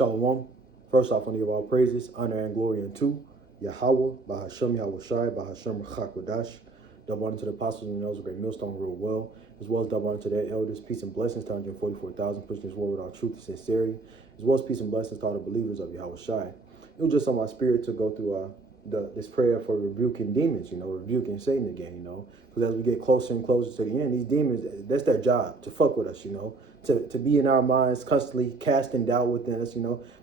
Shalom. First off, I want to give all praises, honor, and glory unto Yahweh, Bahashem Yahweh Shai, Bahashem Rachakodash. Double honor to the apostles and those of great millstone rule well, as well as double honor to their elders. Peace and blessings to 144,000, pushing this word with all truth and sincerity, as well as peace and blessings to all the believers of Yahweh Shai. It was just on my spirit to go through this prayer for rebuking demons, rebuking Satan again, because as we get closer and closer to the end, these demons, that's their job, to fuck with us, to be in our minds, constantly casting doubt within us,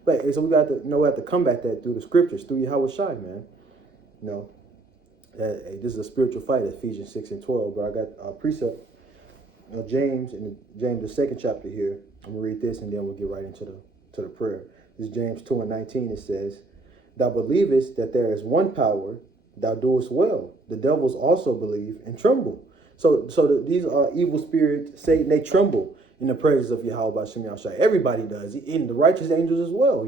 But so we got to we have to combat that through the scriptures, through Yahweh Shai, man. Hey, this is a spiritual fight, Ephesians 6:12. But I got a precept, James, in James the second chapter here. I'm gonna read this and then we'll get right into the prayer. This is James 2:19. It says, "Thou believest that there is one power, thou doest well. The devils also believe and tremble." So these are evil spirits, Satan, they tremble in the presence of Yahweh B'Shem Yahushai. Everybody does, in the righteous angels as well,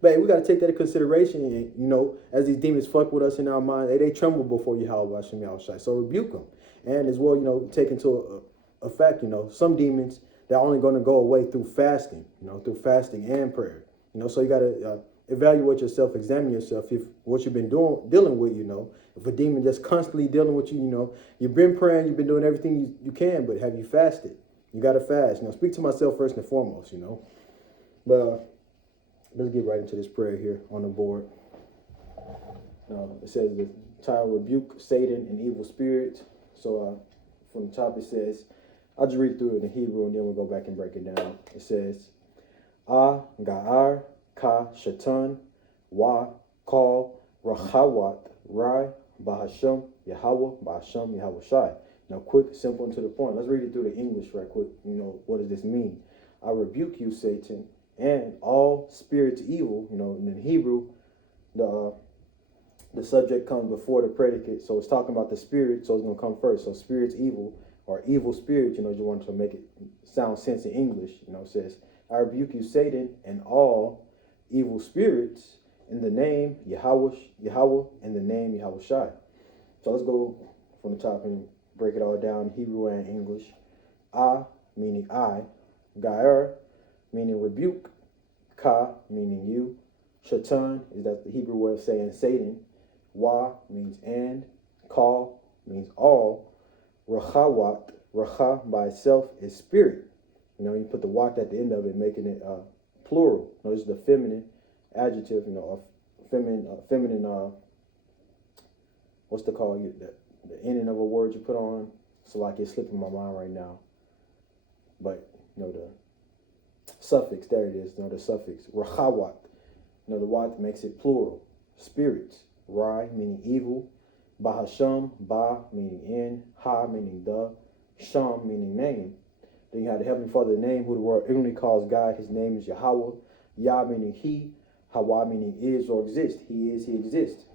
But we got to take that into consideration, and, as these demons fuck with us in our mind, they tremble before Yahweh B'Shem Yahushai. So rebuke them. And as well, take into effect, some demons, they're only going to go away through fasting, through fasting and prayer. So you got to evaluate yourself, examine yourself, if what you've been dealing with, if a demon just constantly dealing with you, you've been praying, you've been doing everything you can, but have you fasted? You got to fast. Speak to myself first and foremost, But let's get right into this prayer here on the board. It says the title, Rebuke Satan and Evil Spirits. So from the top it says, I'll just read through it in Hebrew and then we'll go back and break it down. It says, Ga'ar Ka Shatan Wa Kal Rahawat Rai Bahashem Yahweh Bahashem Yahweh Shai. Now, quick, simple, and to the point. Let's read it through the English right quick. What does this mean? I rebuke you, Satan, and all spirits evil. In Hebrew, the subject comes before the predicate. So it's talking about the spirit, so it's going to come first. So spirits evil, or evil spirits, you want to make it sound sense in English. It says, I rebuke you, Satan, and all evil spirits in the name Yahweh, in the name Yahweh Shai. So let's go from the top and break it all down, Hebrew and English. Meaning I. Gaer, meaning rebuke. Ka, meaning you. Shatan, is that the Hebrew way of saying Satan. Wa, means and. Kal, means all. Rachawat, racha by itself is spirit. You put the wat at the end of it, making it plural. This is the feminine adjective, feminine, what's the call? The ending of a word you put on, so like it's slipping my mind right now. But, the suffix, there it is, the suffix, rachawat. The wat makes it plural. Spirits, rai, meaning evil, bahasham, ba, meaning in, ha, meaning the, sham, meaning name. Then you have the Heavenly Father, the name, who the world ignorantly calls God. His name is Yahweh. Yah, meaning he, hawa, meaning is or exist. He is, he exists.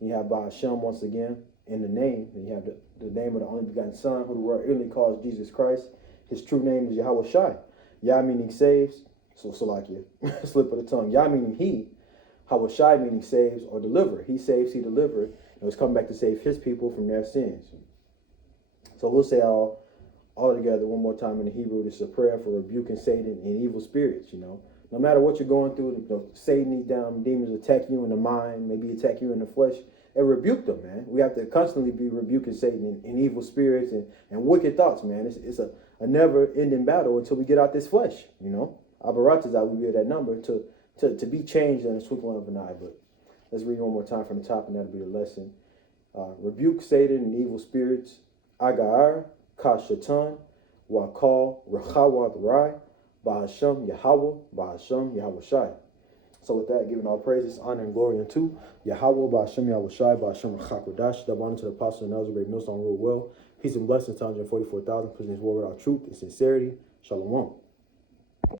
You have bahasham once again, in the name, and you have the name of the only begotten Son, who the world ignorantly calls Jesus Christ. His true name is Yahweh Shai. Yah meaning saves, so like you slip of the tongue. Yah meaning he, Yahweh Shai meaning saves or deliver. He saves, he delivered, and was coming back to save his people from their sins. So we'll say all together one more time in the Hebrew. This is a prayer for rebuking Satan and evil spirits. No matter what you're going through, Satan, these damn demons attack you in the mind, maybe attack you in the flesh. And rebuke them, man. We have to constantly be rebuking Satan and evil spirits and wicked thoughts, man. It's a never-ending battle until we get out this flesh, Abaratazah, we be at that number to be changed in a twinkling of an eye. But let's read one more time from the top, and that'll be the lesson. Rebuke Satan and evil spirits. Agar, Ka Shatan, Wa Kal, Rachawat Rai, Bahashem Yahweh, Bahashem Yahweh Shai. So with that, giving all praises, honor, and glory unto Yahweh, Ba'ashem Yahweh Shai, Ba'ashem Rachakodash, double honor to the apostles and elders of great millstone rule well. Peace and blessings to 144,000, presenting his word with all truth and sincerity. Shalom.